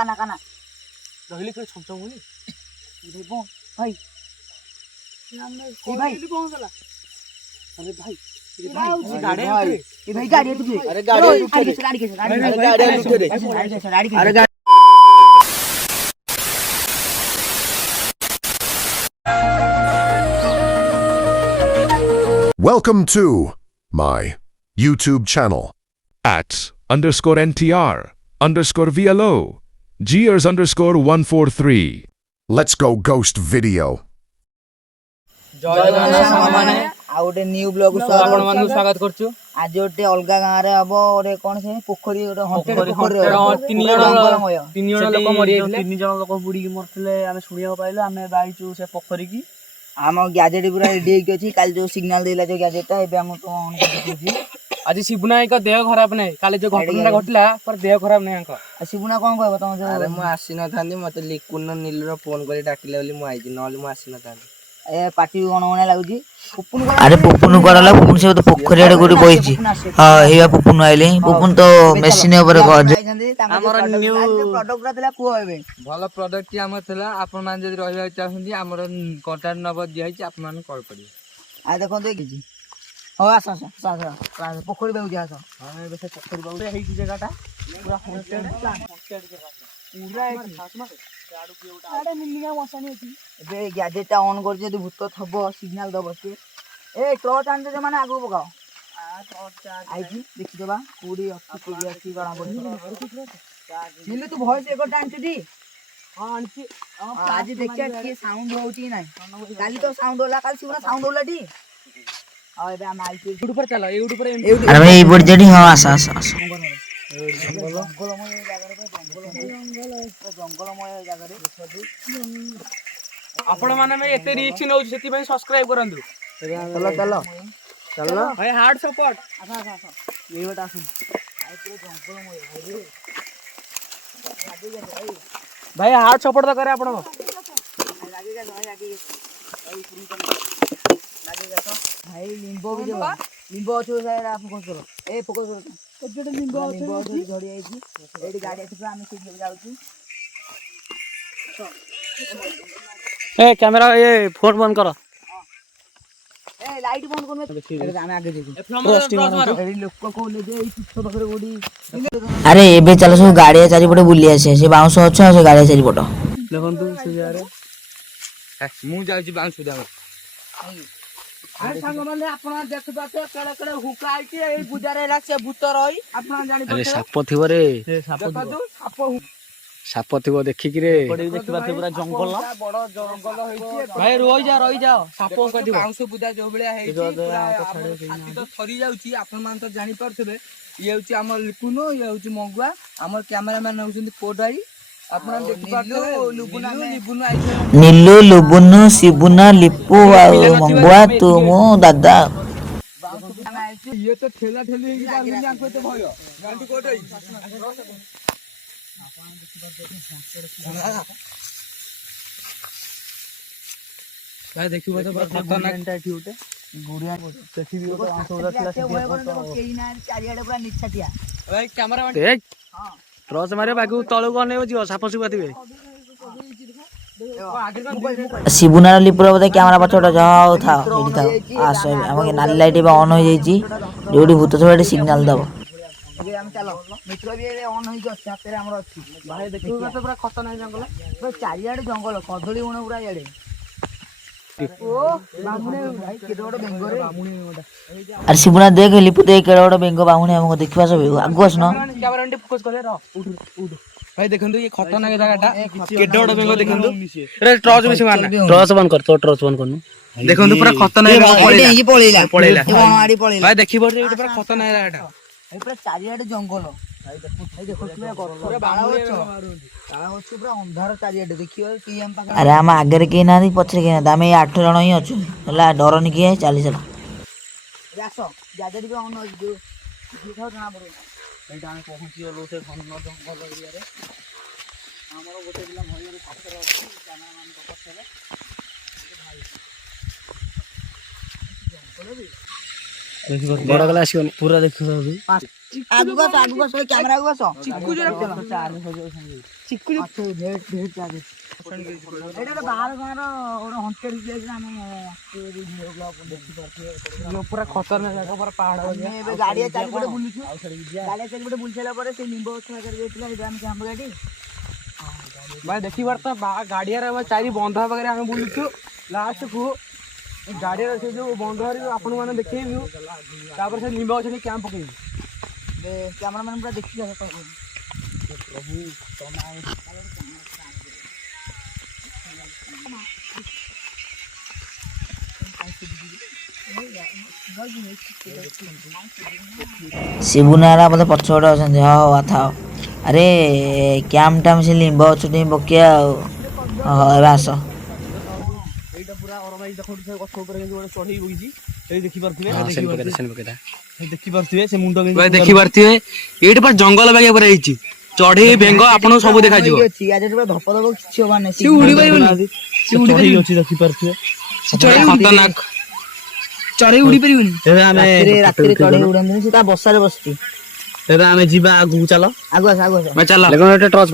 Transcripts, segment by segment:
काना काना ରହିଲି କି ଛମ ଛମ ବୋଲି रे बो भाई ଭାଇ अरे भाई ଗାଡି ये भाई गाड़ी तुझे अरे गाड़ी गाड़ी के अरे Welcome to my YouTube channel @_NTR_VLO Gears_143. Let's go ghost video. जय जगन्नाथ माने आ गोटे न्यू ब्लॉग आपण मानू स्वागत करछु। आज गोटे अलगा गाँव रे हबो गोटे कोन से पोखरी गोटे हंटेड पोखरी तीन जण लोक मरि जाइले तीन जण लोक बुडी के मरथिले आमे सुनिया पाइलो आमे बाइचु से पोखरी की आम गैजेट पूरा रेडी होके अछि काल जो सिग्नल देला जो गैजेट एबे हम तो ऑन कर दिछि। आज शिवनाई का देह खराब नै काले जो घटना घटला पर देह खराब नै अंक शिवना कोन कहबो तुम जो अरे मु आसी न थांदी मते लिकुन नीलरो फोन करी डाकिले बोली मु आइजी नले मु आसी न थांदी ए पार्टी कोन कोन लागुची पुपुन अरे पुपुन करला पुपुन से तो पोखरी आड़े गुडी बइची हां हेया पुपुन आइले पुपुन तो मशीन ऊपर गज हमर न्यू प्रोडक्ट रतला को हेबे भलो प्रोडक्ट की हमर थला आपन मान जदी रहिबा चाहछी हमर कांटेक्ट नंबर दिया छि आपन मान कॉल करी आ देखो देखि हो आसा पोखरी बेउ जा हां बे से पोखरी बाउ हे की जगहटा पूरा हॉन्टेड जगह पूरा आडे मिलिया मसानी अछि बे गैजेट ऑन कर जदी भूत थबो सिग्नल दबो से ए टॉर्च आन दे माने आगु पकाओ आ टॉर्च आइजी देखि देबा पूरी पूरी अछि गणा पड़ी मिले तू वॉइस रेकॉर्ड आन छुटी हां आनछि आज देखिया कि साउंड होउची नै काली तो साउंड होला काल सिवना साउंड होला टी आ एबे हम आइछि यूट्यूब पर चला यूट्यूब पर अरे भाई ई बोर्ड जडी हां आसा जंगलमय जगह रे आपण माने में एते रिस्क नउ सेति भाई सब्सक्राइब करंदु चलो भाई हार्ड सपोर्ट आसा ये बेटा सुन आई पूरे जंगलमय रे भाई हार्ड सपोर्ट तो करे आपण लागेगा तो भाई लिंबो भी जो लिंबो अछि साइड आप फोकस करो ए फोकस करो ओजडे लिंबो अछि झड़ी आइछि एडी गाड़ी अछि हम सीधे जाउछु ए कैमरा ये फोन बंद करो ए लाइट बंद करने हम आगे देखु एडी लोक को ले दे पिछ बखरे गोडी अरे एबे चलो सब गाड़ी चारि पटे बुली आसे से बाउंस अच्छा से गाड़ी चारि पटो देखंतु से यारे मु जाउची बाउंस सुदा अरे संग माने आपन देखबा ते केड़े केड़े हुकाई के ए गुजारे ला से भूत रही आपन जानि अरे साप थिबो रे साप साप थिबो देखि कि रे देखबा ते पूरा जंगल बड़ जंगल होई भाई रहि जाओ साप कथि बाउंस बुदा जो बेलिया हेई हाथी तो थरी जाउची आपन मान तो जानि परथबे ये होची हमर लिकुनो ये होची मंगुआ हमर कैमरामैन होउछन कोडाई आपन देखि पाथबे लिबुना आइछे नीलू लुबुनु शिबुना लिपु आ मंगुआ तू मो दादा ये तो ठेला ठेली हेई बालुनी आंको तो भय गांडी कोडाई भाई देखिबो तो खतरनाक एंटाइटी उठे गुड़िया देखिबो तो आंसो उड़ातला से केई ना चारियाडे पूरा निछाटिया भाई कैमरामैन देख टॉर्च मारे बागु तळु कोने जियो साप सुबा थिबे शिबुना लिपुरा बता कैमरा पछोटा जाओ था एडी था आसो हमके नाली लाइट बे ऑन हो जाईची जोडी भूत थोड़े सिग्नल दबो अबे हम चलो मित्र भी ए ऑन होई जस हाते हमर अछि भाई देखिबो तो पूरा खतरनाक जंगल भाई चारियाडे जंगल कदली उण पूरा याडे ओ बामुने भाई केडोड बेंगोरे बामुने ओडा अरे शिबुना देख लिपु देख केडोड बेंगो बाहुने हमको देखबा सब आगु आसनो कैमरा एंटी फोकस करे रह उठ भाई देखंतु ये खतरनाक जगहटा केडोड बेंगो देखंतु रे टॉर्च में से मारना टॉर्च बंद कर तो टॉर्च बंद करनु देखंतु पूरा खतरनाक पळेला आड़ी पळेला भाई देखिबो रे पूरा खतरनाक जगहटा ए पूरा चारियाडे जंगल भाई देखो पूरा गछरे बाळा अछि पूरा अंधार चारियाडे देखियो की हम पाखा अरे हम आगे के ना पछरे के ना हम 8 जण ही अछु हला डरनी की चाली चला आसो जाजरी भी ऑन हो जो दिखाओ जना पड़े एटा हम पहुंची गेलो से घन जंगल एरिया रे हमरो गोटे दिला भय रे पछरे अछि कैमरामैन को पछरे भाई जंगल भी बड़ा गला आसीबनी पूरा देखु अभी आगु बस कैमरा आगु बस चिक्कू जो चिक्कू जो ଏଇଟା ବାହାର ଗାଁର ଗୋଟେ ହଣ୍ଟେଡ୍ ପ୍ଲେସ୍ ଆମେ ପୁରା ଖତରନାକ ଜାଗା ପୁରା ପାହାଡ ଆମେ ଏବେ ଗାଡ଼ିଆ ଚାରିପଟେ ବୁଲୁଛୁ ଗାଡ଼ିଆ ଚାରିପଟେ ବୁଲି ସାରିଲା ପରେ ସେ ନିମ୍ବ ଗଛ ପାଖରେ ଯାଇଥିଲା ଏଇଟା ଆମେ କ୍ୟାମ୍ପ ଗାଡ଼ି ଭାଇ ଦେଖିବାର ତ ଗାଡିଆରେ ଆମେ ଚାରି ବନ୍ଧ ପାଖରେ ଆମେ ବୁଲୁଛୁ ଲାଷ୍ଟକୁ ଗାଡିଆର ସେ ଯୋଉ ବନ୍ଧରେ ଆପଣ ମାନେ ଦେଖେଇବୁ ତାପରେ ସେ ନିମ୍ବ ଗଛ କ୍ୟାମ୍ପ ପକେଇବୁ କ୍ୟାମେରାମ୍ୟାନ୍ ପୁରା ଦେଖିବା ଶିବୁନାରା ବୋଧେ ପଛପଟେ ଅଛନ୍ତି। ହଉ ଥାଅ। ଆରେ କ୍ୟାମ୍ପ ଟା ସେ ଲିମ୍ବ ଗଛ ଟିକେ ପକେଇବା ଆଉ। ହଉ ଏବେ ଆସ। ଏଇଟା ପୁରା ଅରମାଇ ଦେଖନ୍ତୁ ସେ ଗଛ ଉପରେ କିନ୍ତୁ ଗୋଟେ ଚଢେଇ ବଇଛି ଏଇ ଦେଖିପାରୁଥିବେ ଦେଖିପାରୁଥିବେ ସେ ମୁଣ୍ଡ ଦେଖିପାରୁଥିବେ ଏଇଟା ପୁରା ଜଙ୍ଗଲ ବାଗିଆ ପୁରା ହେଇଛି ଚଢେଇ ବେଙ୍ଗ ଆପଣଙ୍କୁ ସବୁ ଦେଖାଯିବ କିଛି ହବାର ନାହିଁ ସେ ଉଡି ପାରିବନି ସେ ଉଡି ଅଛି ଦେଖିପାରୁଥିବେ ଖତରନାକ ଚଢେଇ ଉଡି ପାରିବନି ଏବେ ଆମେ ରାତିରେ ଚଢେଇ ଉଡନ୍ତିନି ସେ ତା ବସାରେ ବସିଛି ଏବେ ଆମେ ଯିବା ଆଗକୁ ଚାଲ ଆଗୁ ଆସ ଚାଲ ଟର୍ଚ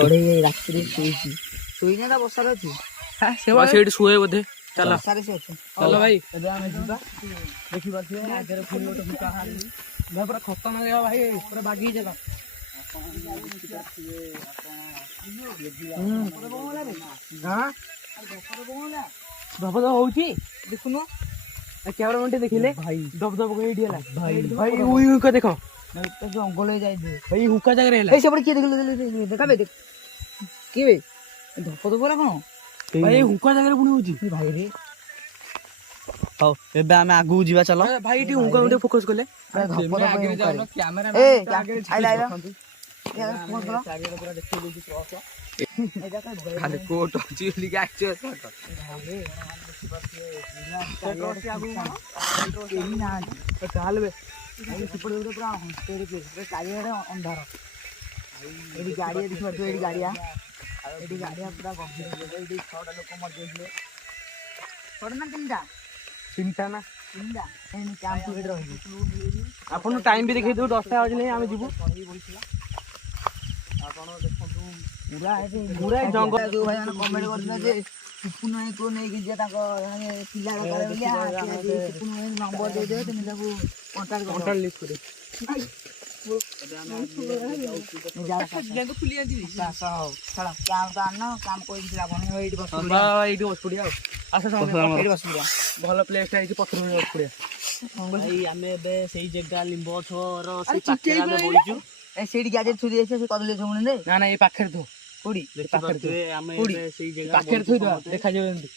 ଚଢେଇ ରାତିରେ ଶୋଇଛି ଶୋଇନା ତା ବସାରେ ଅଛି ସେଇଠି ଶୁଏ ବୋଧେ ଚାଲ ବସାରେ ସେ ଅଛି ଚାଲ ଭାଇ ଏବେ ଆମେ ଯିବା ଦେଖିପାରୁଥିବେ ଆଗରେ ଫୁଲ ଗୋଟେ ଫୁକା ହାଲି ପୁରା ଖତରନାକ ଜାଗା ଭାଇ ପୁରା ବାଗେଇ ଜାଗା ଧପ ଧପ ହଉଛି ଦେଖୁନୁ କ୍ୟାମେରା ମ୍ୟାନ୍ ଦେଖିଲେ ଭାଇ ଧପ ଧପ ଏଇଠି ହେଲା ଭାଇ ଭାଇ ଉଇ ଦେଖ ଜଙ୍ଗଲ ହେଇଯାଇଛି ଭାଇ ହୁକା ଜାଗାରେ ହେଲା ଏଇ ସେପଟେ କିଏ ଦେଖାବେ କିଏ ଧପ ଧପ ହେଲା କଣ ଭାଇ ହୁକା ଜାଗାରେ ପୁଣି ହଉଛି ଭାଇ ରେ ହଉ ଏବେ ଆମେ ଆଗକୁ ଯିବା ଚାଲ ଭାଇ ଏଠି ହୁଙ୍କା ଗୋଟେ ଫୋକସ କଲେ ଖାଲି କୋଟ ଅଛି ବୋଲି ଚାରିଆଡେ ଅନ୍ଧାର ଏଠି ଗାଡିଆ ଦେଖିପାରୁଥିବ ଏଠି ଗାଡିଆ ପୁରା ଗଭୀର ଏଠି 6ଟା ଲୋକ ମରିଯାଇଥିଲେ 6ଟା ନା 3ଟା ନା କ୍ୟାମ୍ପ ରହିବୁ ଆପଣଙ୍କୁ ଟାଇମ ବି ଦେଖେଇ ଦଉ 10ଟା ବାଜିଲେ ଆମେ ଯିବୁ ଆପଣ ଦେଖନ୍ତୁ ପୁରା ଜଙ୍ଗଲ ଯୋଉ ଭାଇ ମାନେ କମେଣ୍ଟ କରିଥିଲେ ଯେ ସିପୁନ ଭାଇକୁ ନେଇକି ଯିଏ ତାଙ୍କ ପିଲା ଦରକାର ବୋଲି ସିପୁନ ଭାଇ ନମ୍ବର ଦେଇଦେବେ ତମେ ତାକୁ କଣ୍ଟାକ୍ଟ ଲିଷ୍ଟ କରିବେ ଭଲ ପ୍ଲେସ୍ ହେଇଛି ପଥର ଆମେ ଏବେ ସେଇ ଜାଗା ଲିମ୍ବ ଗଛର ସେଇଠି ଗ୍ୟାଜେଟ ଥୋଇ ଦେଇছে ସେ କଦଳୀ ଗଛ ମୁଣ୍ଡରେ ନା ନା ଏଇ ପାଖରେ ଥୋ କୋଉଠି ପାଖରେ ଆମେ ସେଇ ଜାଗା ପାଖରେ ଥୋଇଦବା ଦେଖାଯିବ ଏମିତି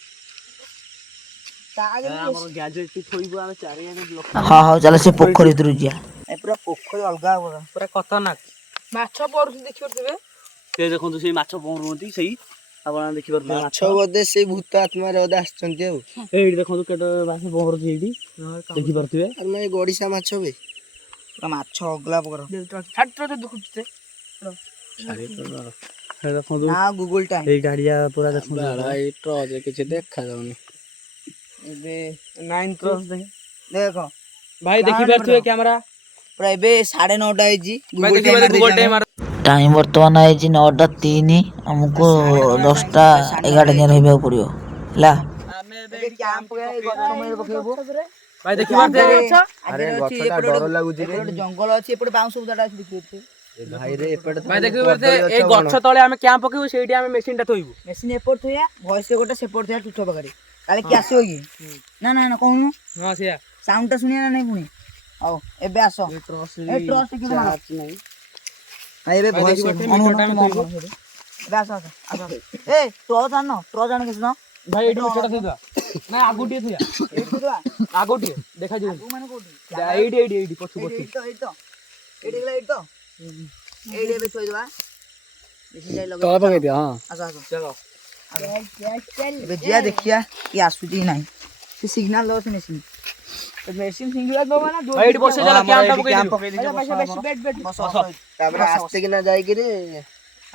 ଆମର ଗ୍ୟାଜେଟ ଥୋଇବୁ ଆମେ ଚାରିଆଡେ ହଁ ହଉ ଚାଲ ସେ ପୋଖରୀ ଭିତରକୁ ଯିବା ପୁରା ପୋଖରୀ ଅଲଗା ପୁରା ଖତରନାକ ମାଛ ପଡୁଛି ଦେଖିପାରୁଥିବେ ସେ ଦେଖନ୍ତୁ ସେଇ ମାଛ ପହଁରୁଛନ୍ତି ସେଇ ଆପଣ ଦେଖିପାରୁଥିବେ ମାଛ ବୋଧେ ସେଇ ଭୂତ ଆତ୍ମାରେ ବୋଧେ ଆସିଛନ୍ତି ଆଉ ଏଇଠି ଦେଖନ୍ତୁ କେତେ ମାଛ ପହଁରୁଛି ଏଇଠି ଦେଖିପାରୁଥିବେ ଗଡିଶା ମାଛ ବେ ମାଛ ଅଗଲା ପ୍ରକାର ଦେଖନ୍ତୁ ଗୁଗଲ ଟା ଏଇ ଗାଡିଆ ପୁରା ଦେଖନ୍ତୁ ଏଇ ଟ୍ରଚ କିଛି ଦେଖାଯାଉନି ଏବେ 9 କ୍ରସ ଦେଖ ଭାଇ ଦେଖିପାରୁଥିବେ କ୍ୟାମେରା ପୁରା ଏବେ 9:30 ହେଇଛି ଟାଇମ ବର୍ତ୍ତମାନ ହେଇଛି 9:03 ଆମକୁ 10ଟା 11ଟା ଯାଏଁ ରହିବାକୁ ପଡିବ ହେଲା ଭାଇ ଦେଖିପାରୁଥିବେ ଜଙ୍ଗଲ ଅଛି ଏପଟେ ବାଉଁଶ ବୁଦାଟା ଅଛି ଦେଖିପାରୁଥିବେ ଭାଇ ଦେଖିପାରୁଥିବେ ଏଇ ଗଛ ତଳେ ଆମେ କ୍ୟାମ୍ପ ପକେଇବୁ ସେଇଠି ଆମେ ମେସିନ ଟା ଥୋଇବୁ ମେସିନ ଏପଟ ଥୋଇବା ଭଏସ ଗୋଟେ ସେପଟ ଥୋଇବା ତୁଠ ପାଖରେ କାଳେ କିଏ ଆସିବ କି ନା ନା ନା କହୁନୁ ହଁ ସେଇଆ ସାଉଣ୍ଡ ଟା ଶୁଣିବା ନା ନାଇଁ ପୁଣି ହଉ ଏବେ ଆସ ଏବେ ଭଏସ ଆସ ଏ ଟ୍ରଚ ଆଣ କିଛି ଭାଇ ଏଇଠି ଉଚ୍ଚଟା ଥୋଇଦବା ନା ଆଗୁ ଟିକେ ଥୋଇବା ଆଗୁ ଟିକେ ଦେଖାଯିବ ମାନେ କୋଉଠି ଏଇଠି ପଛୁ ଏଇଠି ଏବେ ଥୋଇଦବା ତଳ ପକେଇ ଦିଅ ହଁ ଆସ ଚାଲ ଏବେ ଯିବା ଦେଖିବା କିଏ ଆସୁଛି କି ନାହିଁ ସେ ସିଗ୍ନାଲ ଦବ ସେ ମେସିନ ସିଗ୍ନାଲ ଦବ ନା ଏଇଠି ବସେ ଚାଲ କ୍ୟାମ୍ପ ପକେଇ ଦିଅ ତାପରେ ଆସ୍ତେ କିନା ଯାଇକିରି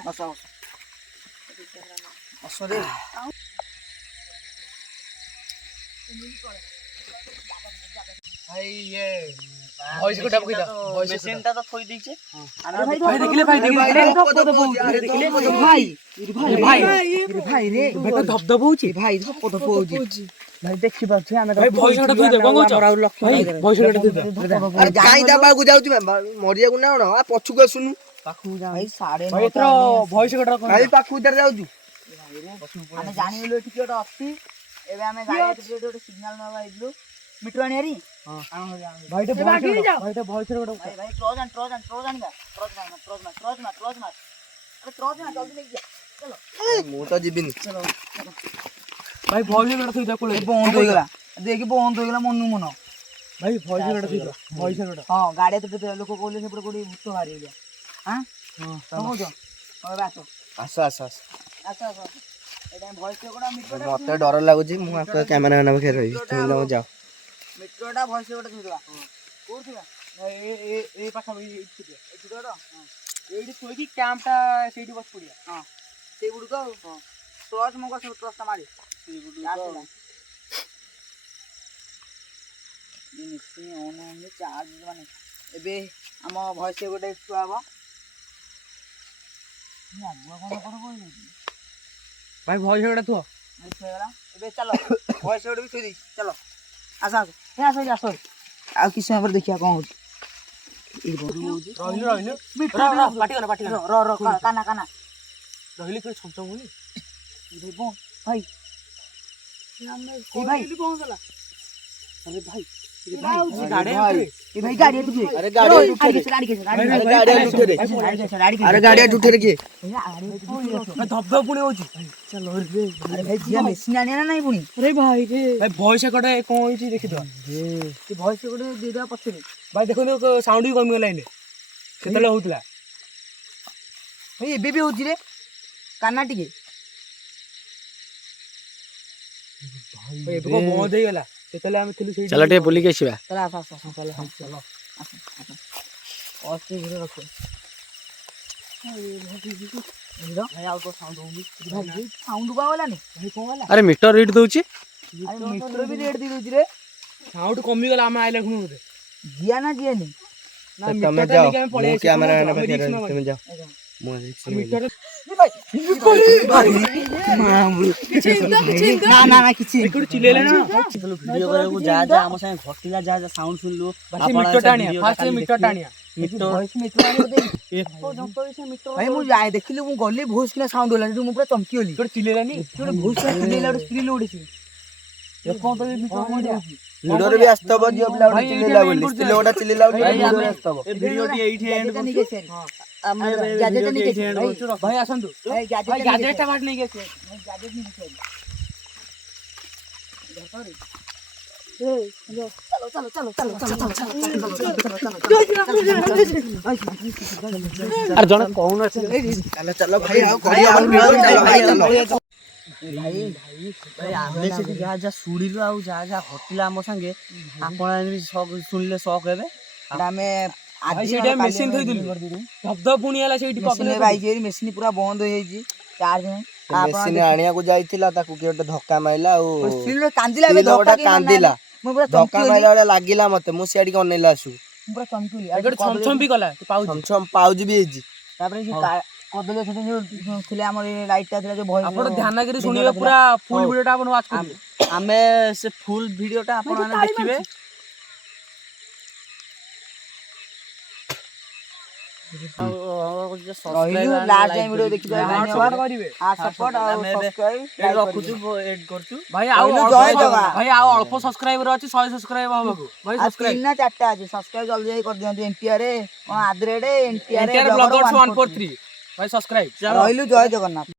ବସ ରେ ଭାଇ ଇଏ ଭଏସ କୋଟା ପକେଇ ଦା ଭଏସ ମେସିନ୍ ଟା ତ ଥୋଇ ଦେଇଛେ ଭାଇ ଦେଖିଲେ ଭାଇ ରେ ବେଟା ଧବଧବ ହଉଛି ଭାଇ ଧପ ଧପ ହଉଛି ଭାଇ ଦେଖି ପାରୁଛେ ଆମେ ଭାଇ ଭଏସ କୋଟା ଥୋଇ ଦେ କଣ କହୁଛ ଭାଇ ଭଏସ କୋଟା ଥୋଇ ଦେ ଆରେ କାଇଁ ତା ପାଖକୁ ଯାଉଛୁ ମରିବାକୁ ନା କଣ ଆ ପଛକୁ ଆସୁନୁ ପାଖକୁ ଯା ଭାଇ ସାଡେ ଭାଇ ଏଥର ଭଏସ କୋଟା କଣ ଭାଇ ପାଖକୁ ଉଧର ଯାଉଛୁ ଆମେ ଜାଣିଗଲୁ ଏଠି କିଏ ଗୋଟେ ଅଛି ଏବେ ଆମେ ଗାଡି ଗୋଟେ ସିଗ୍ନାଲ ନବା ହେଇଥିଲୁ ମିଟର ଆଣିଆରି ଭାଇ ଟେ ଭଏସ ଭାଇ ଟେ ଭଏସ କୋଟା ଭାଇ ଭାଇ ଟ୍ରଜ ଆଣିବା ଟ୍ରଜ ମାର ଆରେ ଟ୍ରଜ ନା ଜଲ୍ଦି ନେଇକି ଯା ମୁଁ ତ ଯିବିନି ଭାଇ ଭଏସ କୋଟା ଥୋଇ ଦେ କୋଳେ ବନ୍ଦ ହେଇଗଲା ଦେଖି ବନ୍ଦ ହେଇଗଲା ମନୁ ମନ ଭାଇ ଭଏସ କୋଟା ଥୋଇ ଦେ ଭଏସ କୋଟା ହଁ ଗାଡି ତ ଲୋକ କହୁଥିଲେ ସେପଟେ କୋଉଠି ଭୂତ ବାହାରି ଗଲା ହଁ କଣ କହୁଛ ଏବେ ଆସ ଆସ ଏଇଟା ଭଏସ କୋଟା ମିଟର ମତେ ଡର ଲାଗୁଛି ମୁଁ କ୍ୟାମେରାମ୍ୟାନ ପାଖରେ ରହିବି ତମେ ଯାଅ ମିଟରଟା ଭଏସ କୋଟା ଥୋଇଦବା କୋଉଠି ଥିବା ଏଇ ପାଖାପାଖି ଏଇଠି ତ ଏଇଠି ଥୋଇକି କ୍ୟାମ୍ପ ଟା ସେଇଠି ବସି ପଡିଆ ହଁ ସେଇଗୁଡିକ ଆଉ ଟର୍ଚ ମଗ ସବୁ ଟର୍ଚଟା ମାରି ଚାର୍ଜ ମାନେ ଏବେ ଆମ ଭଏସ ଗୋଟେ ଛୁଆ ହବ ଭାଇ ଭଏସ କୋଟା ଥୁଅ ଏବେ ଚାଲ ଭଏସ ଗୋଟେ ବି ଥୋଇ ଦେଇଛି ଚାଲ ଆସ ଆସ ଆଉ କିଛି ସମୟ ପରେ ଦେଖିବା କଣ ହଉଛି ରହିଲୁ ପାଟିଗଲା କାନା ରହିଲି କୋଉ ଛମ ଛମ ହଉନି ଭାଇ ଭାଇ ଆରେ ଭାଇ ଗାଡି ଗାଡି अरे गाड़ी उठे रे किए ଧବଧବ ପୁଣି ହଉଛି ମେସିନ୍ ଆଣିବା ନା ନାଇଁ ପୁଣି ଭାଇ ଭଏସ କୋଟା କଣ ହେଇଛି ଦେଖିଦବା ଭଏସ ଗୋଟେ ଦେଇଦବା ପଛରେ ଭାଇ ଦେଖନ୍ତୁ ସାଉଣ୍ଡ ବି କମିଗଲା ଏଇନେ ସେତେବେଳେ ହଉଥିଲା ଭାଇ ଏବେ ବି ହଉଛି ରେ କାନା ଟିକେ ଏବେ କଣ ବନ୍ଦ ହେଇଗଲା ସେତେବେଳେ ଆମେ ଥିଲୁ ସେଇଠି चलो टे बुलिक आसीबा ଚାଲ ଆସ ଅସ୍ତି ଭିତରେ ରଖ ଭାଇ ଆଉ ତ ସାଉଣ୍ଡ ହଉନି ସାଉଣ୍ଡ କଣ ଗଲାନି ଭାଇ କଣ ହେଲା अरे मीटर रीड दउची ଆରେ ମିଟର ବି ରେଟ୍ ଦେଇ ଦଉଛି ରେ ସାଉଣ୍ଡ କମିଗଲା ଆମେ ଆଇଲା ଖୁଣୁ ବୋଧେ ଜିଆ ନା ଜିଆନି ନା ମିଟର ଟା ନେଇକି ଆମେ ପଳେଇ ଆସିଛୁ कैमरामैन ଆମେ पाखरे risk तुम ନବାନି। जाओ मु ମିଟର ନା କିଛି କୋଉଠି ଚିଲେଇଲା ନା वीडियो करे को जा जा हम संगे घटिला जा जा साउंड सुन लो ବାକି ମିଟର ଟା ଆଣିଆ ଫାଷ୍ଟ ମିଟର ଟା ଆଣିଆ ଭଏସ ମିଟର ଆଣିବ ଦେଇ ଭାଇ ମୁଁ ଯାଏ ଦେଖିଲି ମୁଁ ଗଲି ଭୁସ କିନା ସାଉଣ୍ଡ ହେଲା ସେଠୁ ମୁଁ ପୁରା ଚମକି ଗଲି କୋଉଠି ଚିଲେଇଲାନି ଗୋଟେ ଭୁସ କିନା ଚିଲେଇଲା ଗୋଟେ ସ୍ତ୍ରୀ ଲୋକ ଉଡିଛି କଣ ତ वीडियो रे भी आस्तब जियो पिला उडे चिल्लेला बोली स्टिल ओडा चिल्लेला उडे वीडियो रे आस्तब ଏ ଭିଡିଓଟି ଏଇଠି ଏଣ୍ଡ କରୁଛୁ ଆମେ ଗ୍ୟାଜେଟ ନେଇକି ଏଇଠି end ଆସିବେ ଭାଇ ଆସନ୍ତୁ ଭାଇ ଭାଇ ଗାଜେଟ ଟା ବାଟ ନେଇକି ଆସିବେ ଗ୍ୟାଜେଟ ନେଇକି ଆସିବେ अरे जण कहू न चलो चलो भाई आओ करिया आओ चलो भाई चलो भाई आमे से जा जा सुड़िलु आउ जा जा हटिला हम संगे आपण भी सुनले शौक हेबे ଆମେ ଭାଇ ସେଇଠି ମେସିନ୍ ଥୋଇଥିଲୁ ଧବଧବ ପୁଣି ହେଲା ସେଇଠି ମେସିନ୍ ଭାଇ ମେସିନ୍ ପୁରା ବନ୍ଦ ହେଇଯାଇଛି ଚାର୍ଜ ନାହିଁ ମେସିନ ଆଣିବାକୁ ଯାଇଥିଲା ତାକୁ କିଏ ଗୋଟେ ଧକ୍କା ମାଇଲା ଆଉ ସ୍ତ୍ରୀ କାନ୍ଦିଲା ଏବେ ଧକ୍କା କାନ୍ଦିଲା ମୁଁ ପୁରା ଧକ୍କା ମାଇଲା ବେଳେ ଲାଗିଲା ମତେ ମୁଁ ସିଆଡିକି ଅନେଇଲା ଆସୁ ମୁଁ ପୁରା ଚମକିଲି ଗୋଟେ ଛମ ଛମ ବି କଲା ତୁ ପାଉଛୁ ଛମ ପାଉଜି ବି ହେଇଛି ତାପରେ କଦଳୀ ସେଠି ଯୋଉ ଥିଲେ ଆମର ଲାଇଟ୍ ଟା ଥିଲା ଯୋଉ ଭଏସ ଆପଣ ଧ୍ୟାନ କରି ଶୁଣିବେ ପୁରା ଫୁଲ ଭିଡିଓ ଟା ଆପଣ ୱାଚ୍ କରିବେ आमे से फुल वीडियो टा आपण माने देखिबे ରହିଲୁ ଲାଷ୍ଟ ଟାଇମ ଭିଡିଓ ଦେଖିବା ଧନ୍ୟବାଦ କରିବେ ସପୋର୍ଟ ଆଉ ସବସ୍କ୍ରାଇବ रखुछु एड करछु ଭାଇ ଆଉ ରହିଲୁ, ଜୟ ଜଗନ୍ନାଥ। ଭାଇ ଆଉ ଅଳ୍ପ ସବସ୍କ୍ରାଇबर ଅଛି 100 ସବସ୍କ୍ରାଇବ ହବାକୁ ଭାଇ ଆଉ ସବସ୍କ୍ରାଇବ 3 ନା 4ଟା ଅଛି ସବସ୍କ୍ରାଇବ ଜଲ୍ଦି ଯାଇ କରିଦିଅନ୍ତୁ ଏନଟିଆର କଣ ଆଦ୍ରେଡେ ଏନଟିଆର ଏନଟିଆର ବ୍ଲଗର୍ସ 143 ଭାଇ ସବସ୍କ୍ରାଇବ ରହିଲୁ ଜୟ ଜଗନ୍ନାଥ।